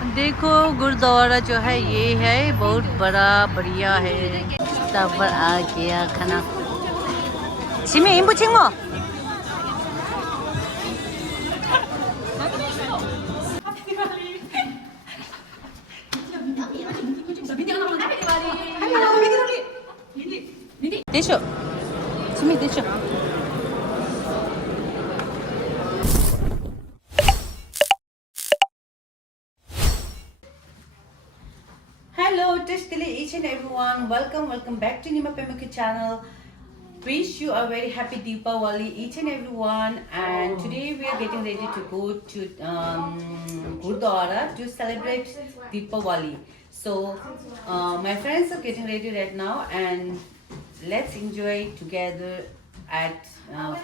देखो गुरुद्वारा जो है ये है बहुत बड़ा बढ़िया है तब आ गया खाना 지민 인부 친구 대쇼 지민 대쇼 Hello, each and everyone. Welcome back to Nima Pemaki channel. Wish you a very happy Diwali, each and everyone. And today we are getting ready to go to Gurdwara to celebrate Diwali. So my friends are getting ready right now, and let's enjoy together at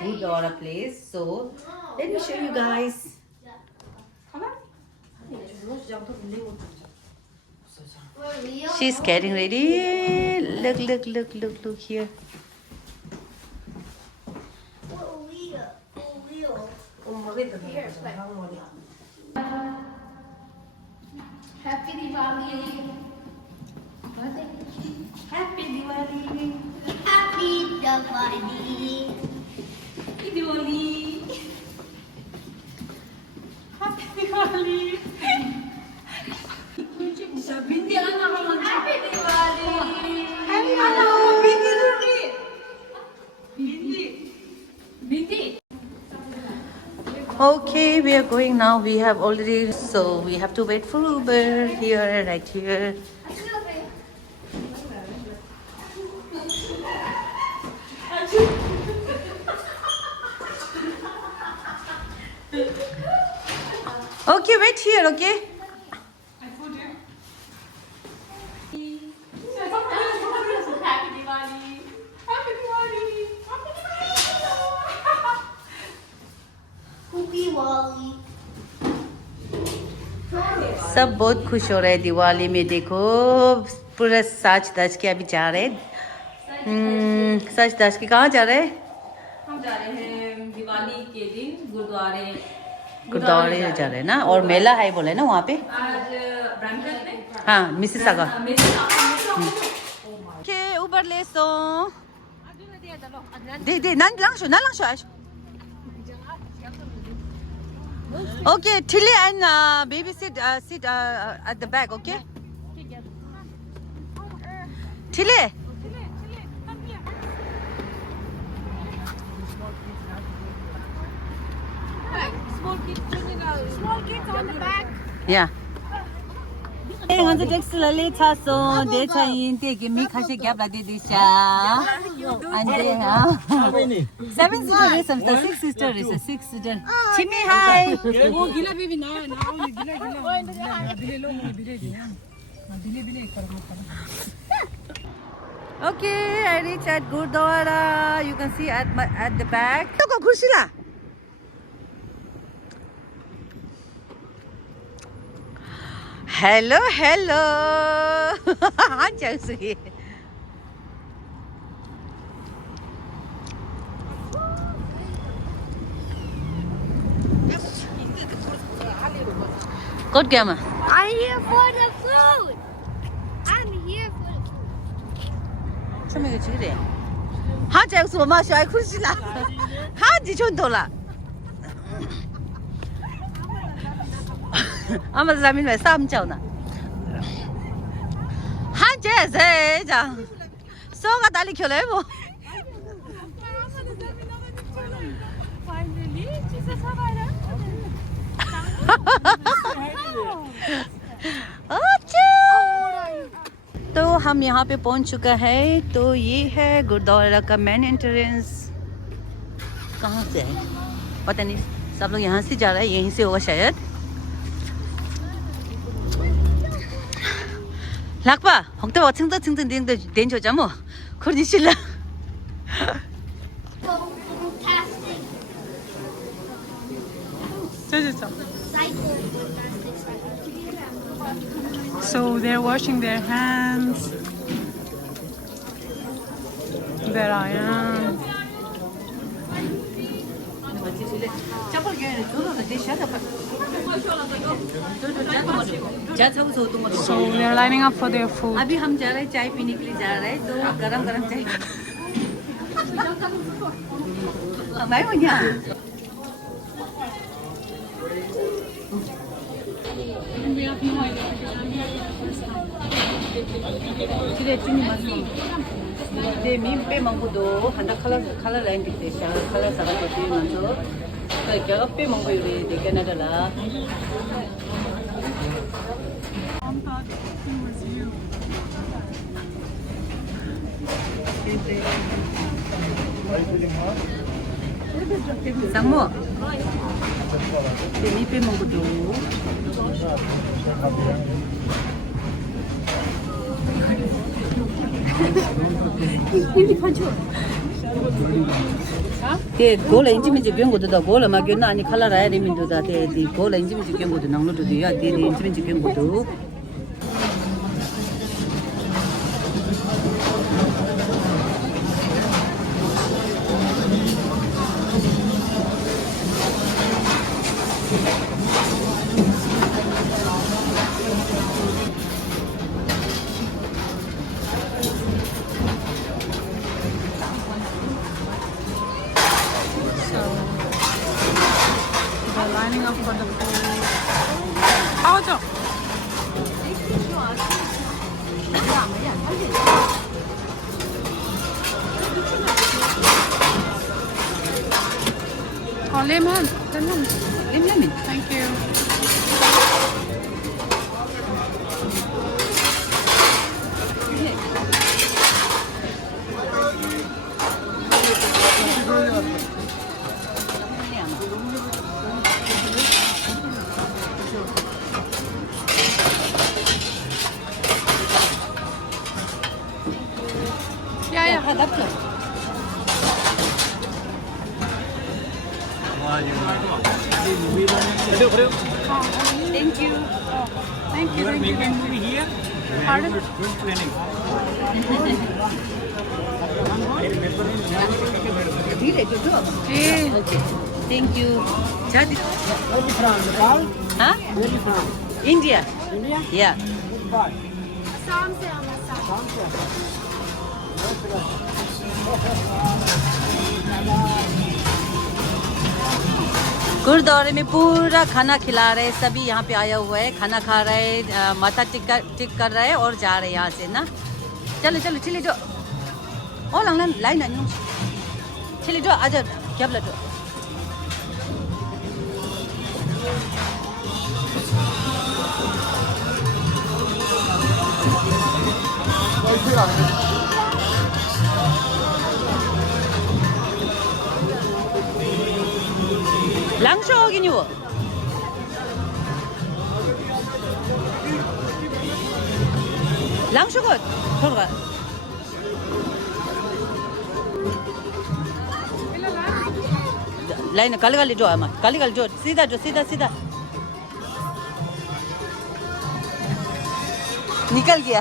Gurdwara place. So let me show you guys. She's getting ready. Look here. Happy Diwali. Happy Diwali. Happy Diwali. Happy Diwali. Happy Diwali. Bindi anak Happy Diwali. Hello, Bindi Ruby. Bindi. Okay, we are going now. We have already, so we have to wait for Uber here, right here. Okay, wait here, okay? Happy Diwali. Happy Diwali. Happy Diwali. सब बहुत खुश हो रहे हैं दिवाली में देखो पूरा साज दज के अभी जा रहे हैं साज दज के कहाँ जा रहे हैं हम जा रहे हैं दिवाली के दिन गुरुद्वारे जा रहे हैं ना और मेला है बोले ना वहाँ पे आज ब्रैम्पटन में हाँ मिसिसागा मिसिसागा के उबर ले सो दे 난 랑쇼 Okay, Tilly and baby sit at the back, okay? Tilly. Small kids on the back. Yeah. 먼저 텍스를 차서 내 차인 되게 미카시 갭라 되디샤 안돼 seven sister is the six sister is a six sister Timmy hi वो गिला baby ना ना गिला Okay, I reached at Gurdwara. You can see at the back. Toko kursila. Hello. हाँ चल सुई. Good game. I'm here for the food. I'm here for the food. 좀 이거 지그래. हाँ चल सुई 마 샤이 kursila. हाँ 지촌도라. 아마 자민 왜 싸움 쩌나 한제세 자 소가 달리 켜래 뭐 अच्छा तो हम यहाँ पे पहुँच चुका है तो ये है गुरुद्वारा का मेन एंट्रेंस कहाँ से है पता नहीं सब लोग यहाँ से जा रहा है यहीं से होगा शायद 락바 홍대와 층득 된 저자모 그러니 실라 Fantastic. 저저저 Cycle. So they're washing their hands. There I am. चप्पल गए जोरो न देशा त So we are lining up for their food. अभी हम जा रहे हैं चाय पीने के लिए जा रहे हैं तो गरम गरम चाय मैं हूँ यहाँ We have no idea because I'm here for the first time. 내 민폐 망고도 한다 칼라 라인 빅데샤 칼라 사가지고 뒤면서 그러니까 빼 망고 요리 되게 나더라. Mom thought he was you. 상모. 내 민폐 망고도 그 고래 인지민지 경고도다 고래 막 연나 아니 칼라라야 리민도다 대디 고래 인지민지 경고도 나오는도야 대디 인지민지 경고도 We're lining up for the food. 아우죠. lemon. lemon Thank you. 야, 다 납쳐. Thank you. Thank you. You are making movie here? Pardon? Good training. I remember in Dhire jojo. Hey. Okay. Thank you. Jadi. Where you from? Nepal? Huh? Where you from? India. India? Yeah. Bye. गुरुद्वारे में पूरा खाना खिला रहे सभी यहाँ पे आया हुआ है खाना खा रहे माथा टिक कर रहे हैं और जा रहे हैं यहाँ से ना चलो चलो चिल्ली जो ओ लंगलन लाइन नहीं चिल्ली जो आजा क्या बोला जो 랑쇼 어기니 워 랑쇼가 돌아가 लाइन काली काली जो है मां काली काली जो सीधा सीधा निकल गया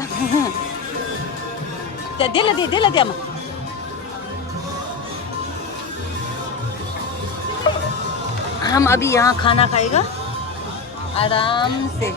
दिला दिया मां हम अभी यहाँ खाना खाएगा आराम से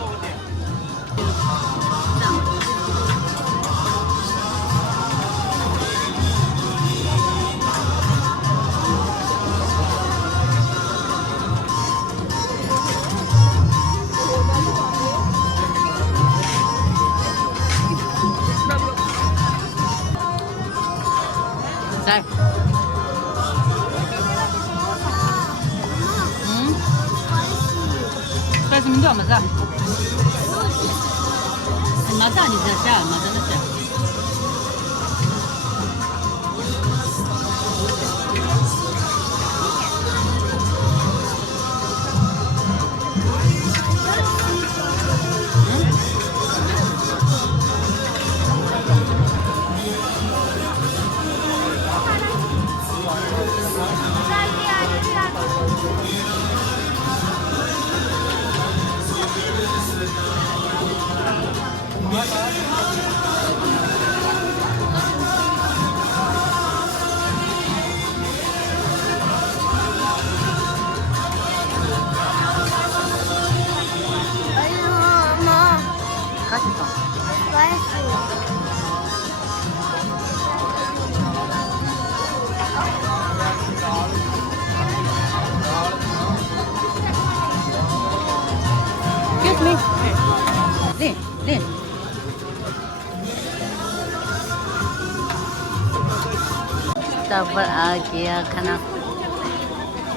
스파이스 민도 안 맞아? 맞아 아니지? 맞아. Excuse me. 네. 더블 아기야 하나.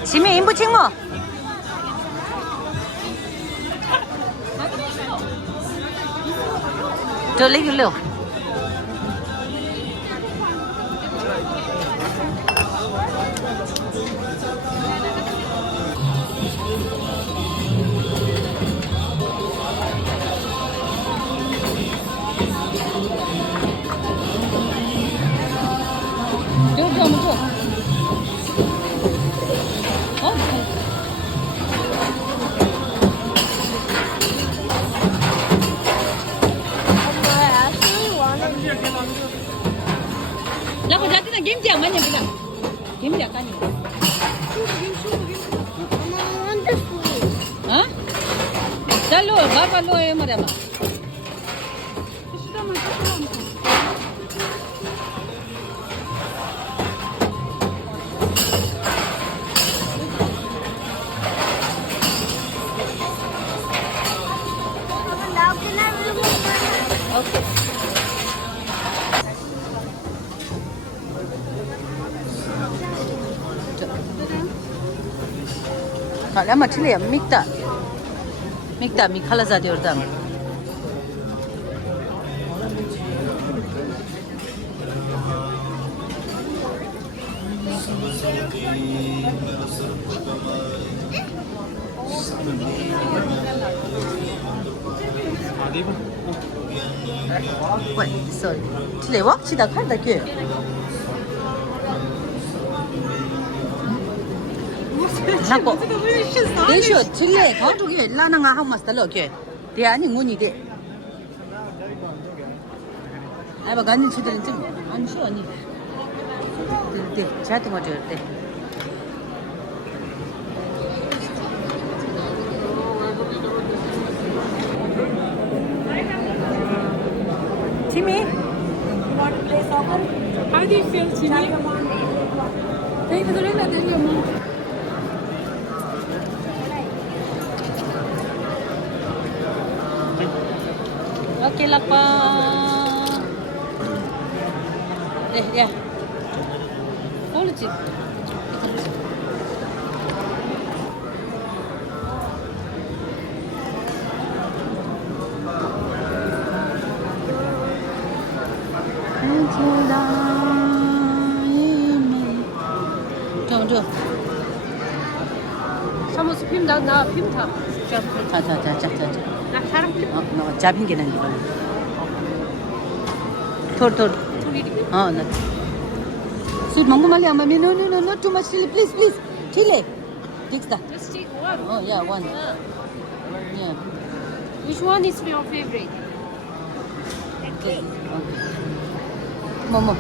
지미 인부 친구. 저 레귤러. I actually wanted 라고 자기는 김치 안 맞냐 그냥. 김치 약간. 어? 잘로 바발로 해 말이야. Now can I remove 오케이. Kalian mah cili ya, mikta mi khala zadi oradan. Wait, sorry. Cili wak cida kar da ke. 나고 대쇼 칠레 가족이 라나가 한 마스 달러게 대안이 문이게 아바 간니 치들은 좀안 쉬어 아니 네 자도 맞을 때 Timmy How do you feel, Timmy? Hey, the ring that your mom. 오케이 라빠 네 옳지 저 사무소 film 나 film 타. 자자자자자 나 사람 film. 너 잡힌 게 난 이거 톨 나 술 먹고 말이 안 마면 no not too much chili please chili takes that Just take one. oh yeah one yeah Which one is your favorite? okay 뭐뭐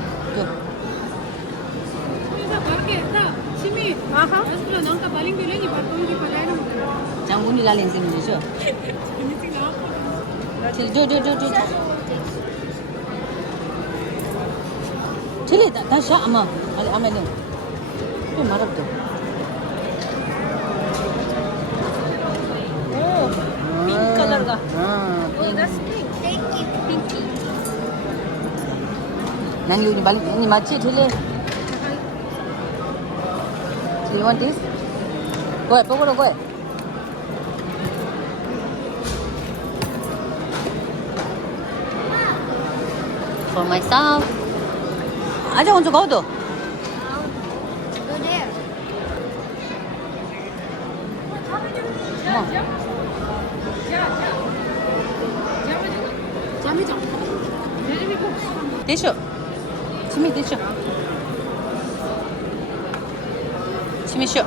Timmy. Aha. Espera, não tá baling bilhões para tu ir para lá. 장군이 날린 셈이 되죠 저 chili 다시 아마 아마는 좀 말았다 핑크 컬러가 Oh, that's pink. Thank you, Pinky. 난 여기 말리 이 맞지 chili Do you want this? Go ahead, go ahead. For myself. 아직 언제 가도? Go there. 잠이죠. 대쇼. 치미 대쇼. 치미 쇼.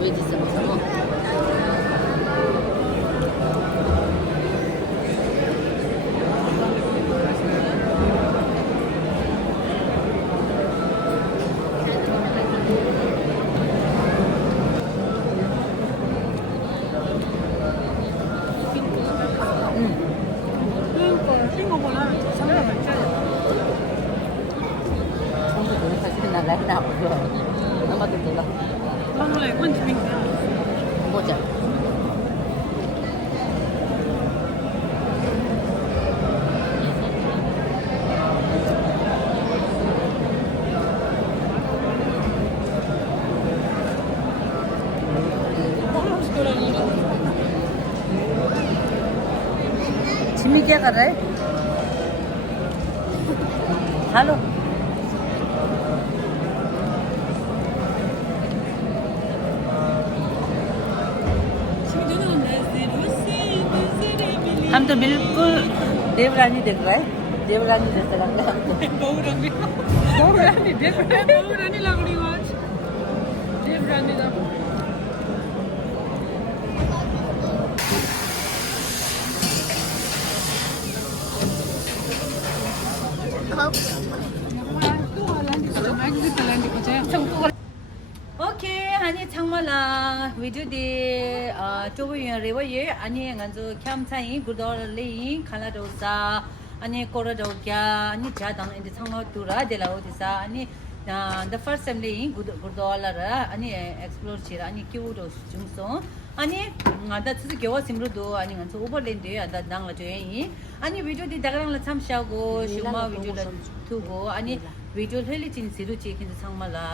왜 있어? 그러니까 싱가포르는 상대가 많잖아. 성도 사실 나来哪不了，那么多了，他们来问题明白。我讲。 Simi क्या कर रहा है hello हम तो बिल्कुल देवरानी देख रहा है देवरानी जैसा लग रहा है हमको बहुरानी बहुरानी लग रही हो आज देवरानी का Okay, hani changmala video de chobu yin rewa ye ani nganzo kyam chai gurdor le khala do sa ani kora do kya ani cha dang inde changma tura de la odisa ani the first time le gurdor la ra ani explore chira ani kyu do jungso ani ngada tsu gewa simru do ani nganzo overland de ada dang la jo yi ani video de dagrang la cham sha go shuma video la tu go ani video heli chin siru che kin changmala